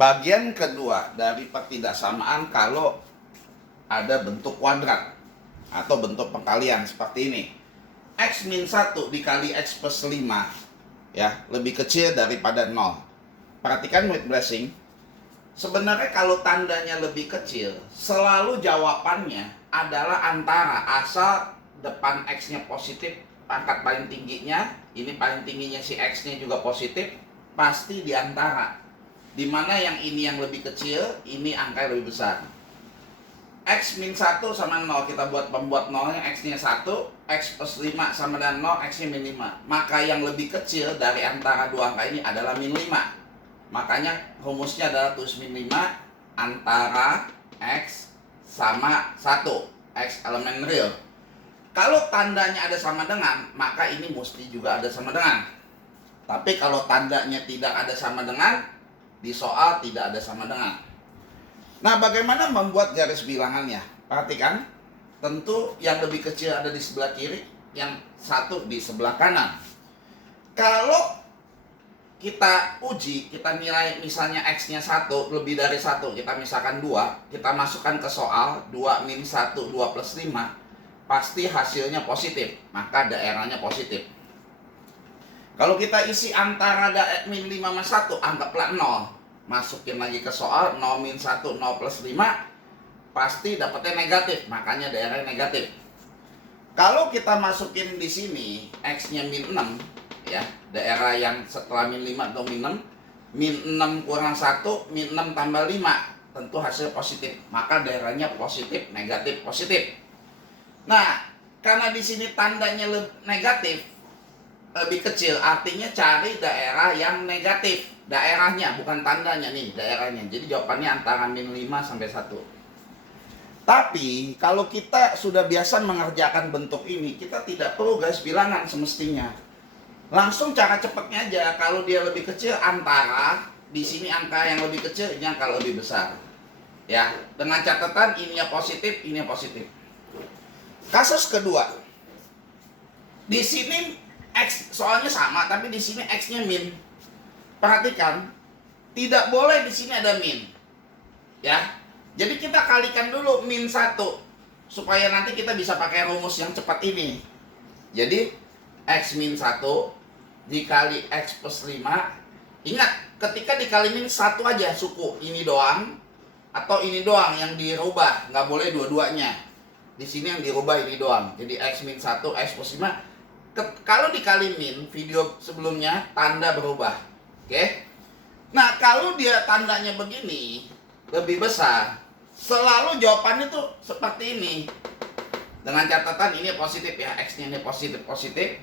Bagian kedua dari pertidaksamaan kalau ada bentuk kuadrat atau bentuk pengkalian seperti ini. X min 1 dikali X plus 5 ya, lebih kecil daripada 0. Perhatikan with blessing. Sebenarnya kalau tandanya lebih kecil, selalu jawabannya adalah antara, asal depan X-nya positif, pangkat paling tingginya, ini paling tingginya si X-nya juga positif, pasti di antara. Dimana yang ini yang lebih kecil, ini angka yang lebih besar. X min 1 sama 0, kita buat pembuat 0-nya, X-nya 1, X plus 5 sama dengan 0, X-nya min 5. Maka yang lebih kecil dari antara dua angka ini adalah min 5. Makanya rumusnya adalah tulis min 5 antara X sama 1, X elemen real. Kalau tandanya ada sama dengan, maka ini mesti juga ada sama dengan. Tapi kalau tandanya tidak ada sama dengan, di soal tidak ada sama dengan. Nah, bagaimana membuat garis bilangannya? Perhatikan, tentu yang lebih kecil ada di sebelah kiri, yang satu di sebelah kanan. Kalau kita uji, kita nilai misalnya X-nya 1, lebih dari 1, kita misalkan 2, kita masukkan ke soal 2 min 1, 2 plus 5, pasti hasilnya positif, maka daerahnya positif. Kalau kita isi antara min 5 sama 1, anggaplah 0. Masukin lagi ke soal 0 min 1, 0 plus 5, pasti dapatnya negatif, makanya daerahnya negatif. Kalau kita masukin di sini X-nya min 6, ya, daerah yang setelah min 5 atau min 6, min 6 kurang 1, min 6 tambah 5, tentu hasil positif, maka daerahnya positif, negatif, positif. Nah, karena di sini tandanya negatif, lebih kecil, artinya cari daerah yang negatif. Daerahnya, bukan tandanya nih, daerahnya. Jadi jawabannya antara min 5 sampai 1. Tapi, kalau kita sudah biasa mengerjakan bentuk ini, kita tidak perlu garis bilangan semestinya. Langsung cara cepatnya aja, kalau dia lebih kecil, antara, di sini angka yang lebih kecil, ini angka lebih besar. Ya, dengan catatan ininya positif, ininya positif. Kasus kedua. Di sini X soalnya sama, tapi di sini X-nya min. Perhatikan, tidak boleh di sini ada min. Ya. Jadi kita kalikan dulu min 1 supaya nanti kita bisa pakai rumus yang cepat ini. Jadi X min 1 dikali X plus 5. Ingat, ketika dikali min 1 aja suku, ini doang atau ini doang yang dirubah, nggak boleh dua-duanya. Di sini yang dirubah ini doang. Jadi X min 1, X plus 5. Kalau dikali min, video sebelumnya tanda berubah. Oke? Nah, kalau dia tandanya begini, lebih besar, selalu jawabannya tuh seperti ini. Dengan catatan ini positif ya, X-nya ini positif, positif.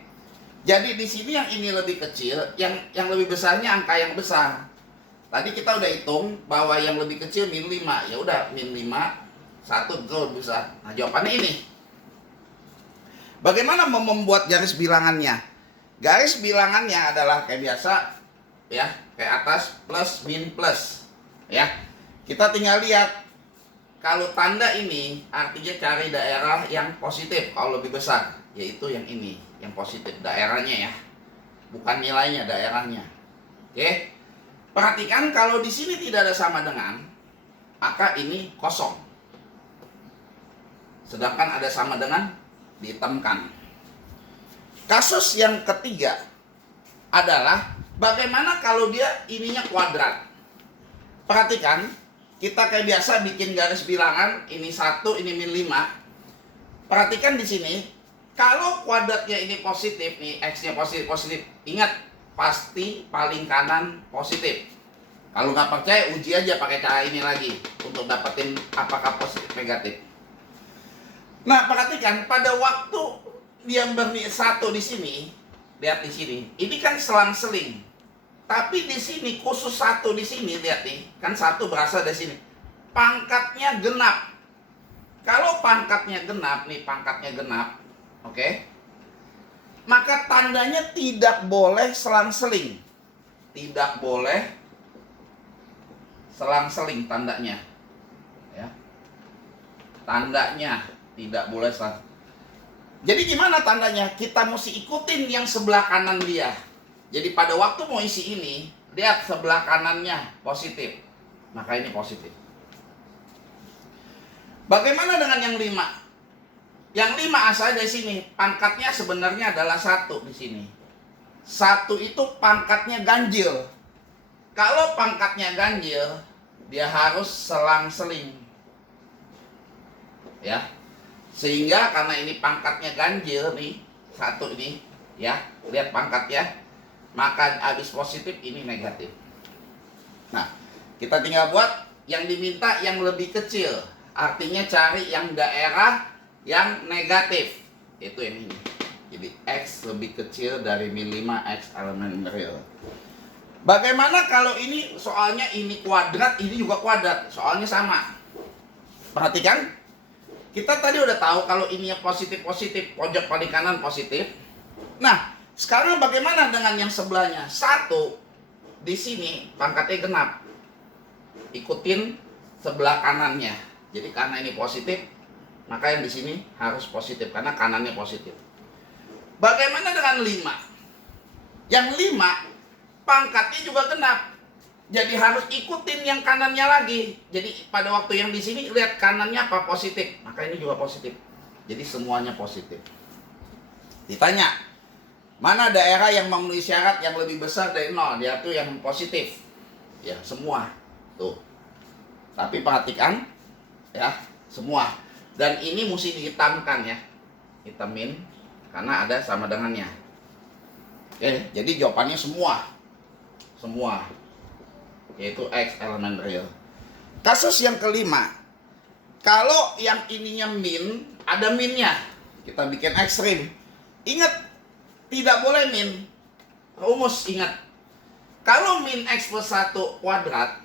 Jadi di sini yang ini lebih kecil, yang lebih besarnya angka yang besar. Tadi kita udah hitung bahwa yang lebih kecil min 5. Ya udah, min 5, 1 betul lebih besar. Nah, jawabannya ini. Bagaimana membuat garis bilangannya? Garis bilangannya adalah kayak biasa, ya, kayak atas plus min plus, ya. Kita tinggal lihat, kalau tanda ini artinya cari daerah yang positif kalau lebih besar, yaitu yang ini, yang positif, daerahnya ya, bukan nilainya, daerahnya. Oke, perhatikan kalau di sini tidak ada sama dengan, maka ini kosong. Sedangkan ada sama dengan, dihitamkan. Kasus yang ketiga adalah bagaimana kalau dia ininya kuadrat. Perhatikan, kita kayak biasa bikin garis bilangan, ini 1, ini min 5. Perhatikan di sini, kalau kuadratnya ini positif nih, X-nya positif, positif. Ingat, pasti paling kanan positif. Kalau nggak percaya, uji aja pakai cara ini lagi untuk dapetin apakah positif negatif. Nah, perhatikan pada waktu dia bernilai 1 di sini, lihat di sini, ini kan selang-seling. Tapi di sini khusus 1 di sini, lihat nih, kan 1 berasal dari sini. Pangkatnya genap. Kalau pangkatnya genap, nih pangkatnya genap, oke? Maka tandanya tidak boleh selang-seling. Tidak boleh selang-seling tandanya. Ya. Tandanya tidak boleh salah. Jadi gimana tandanya? Kita mesti ikutin yang sebelah kanan dia. Jadi pada waktu mau isi ini, lihat sebelah kanannya positif. maka ini positif. Bagaimana dengan yang 5? Yang 5 asal dari sini, pangkatnya sebenarnya adalah 1 di sini. 1 itu pangkatnya ganjil. Kalau pangkatnya ganjil, dia harus selang-seling. Ya. Sehingga karena ini pangkatnya ganjil nih, 1 ini, ya, lihat pangkat ya. Maka habis positif ini negatif. Nah, kita tinggal buat yang diminta yang lebih kecil. Artinya cari yang daerah yang negatif. Itu yang ini. Jadi X lebih kecil dari min 5 X elemen real. Bagaimana kalau ini soalnya ini kuadrat, ini juga kuadrat. Soalnya sama. Perhatikan. Kita tadi udah tahu kalau ininya positif-positif, pojok paling kanan positif. Nah, sekarang bagaimana dengan yang sebelahnya? 1 di sini pangkatnya genap. Ikutin sebelah kanannya. Jadi karena ini positif, maka yang di sini harus positif karena kanannya positif. Bagaimana dengan 5? Yang 5 pangkatnya juga genap. Jadi harus ikutin yang kanannya lagi. Jadi pada waktu yang di sini lihat kanannya apa positif, maka ini juga positif. Jadi semuanya positif. Ditanya, mana daerah yang memenuhi syarat yang lebih besar dari 0? Dia tuh yang positif. Ya, semua. Tuh. Tapi perhatikan ya, semua. Dan ini mesti dihitamkan ya. Hitamin karena ada sama dengannya. Oke, jadi jawabannya semua. Semua. Yaitu X elemen real. Kasus yang kelima. Kalau yang ininya min, ada minnya. Kita bikin ekstrim. Ingat, tidak boleh min. Rumus ingat. Kalau min X plus 1 kuadrat,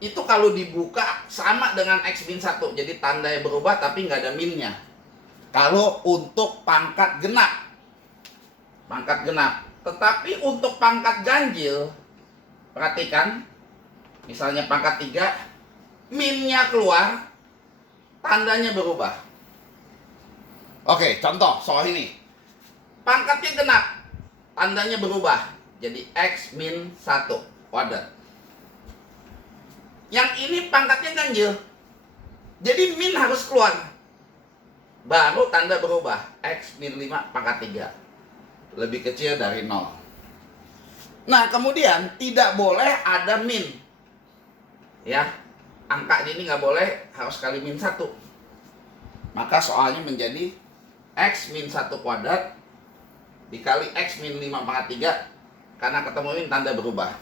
itu kalau dibuka sama dengan X min 1. Jadi tandanya berubah tapi nggak ada minnya. Kalau untuk pangkat genap. Pangkat genap. Tetapi untuk pangkat ganjil, perhatikan. Misalnya pangkat 3, minnya keluar, tandanya berubah. Oke, contoh soal ini. Pangkatnya genap, tandanya berubah. Jadi X min 1 kuadrat. Yang ini pangkatnya ganjil. Jadi min harus keluar. Baru tanda berubah. X min 5 pangkat 3. Lebih kecil dari 0. Nah, kemudian tidak boleh ada min. Ya, angka ini nggak boleh, harus kali min 1. Maka soalnya menjadi X min 1 kuadrat dikali X min 5 pangkat 3. Karena ketemu min tanda berubah.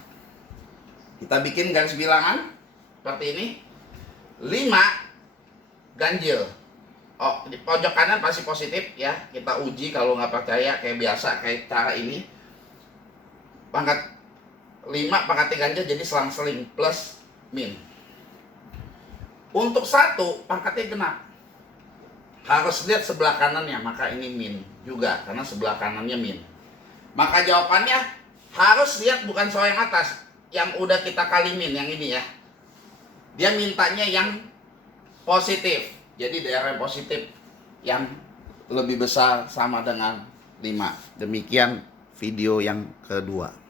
Kita bikin garis bilangan seperti ini. 5 ganjil. Oh, di pojok kanan pasti positif ya. Kita uji kalau nggak percaya kayak biasa kayak cara ini. Pangkat 5 pangkat 3 ganjil jadi selang-seling plus min. Untuk 1 pangkatnya genap. Harus lihat sebelah kanannya, maka ini min juga karena sebelah kanannya min. Maka jawabannya harus lihat bukan soal yang atas, yang udah kita kali min yang ini ya. Dia mintanya yang positif. Jadi daerah yang positif yang lebih besar sama dengan 5. Demikian video yang kedua.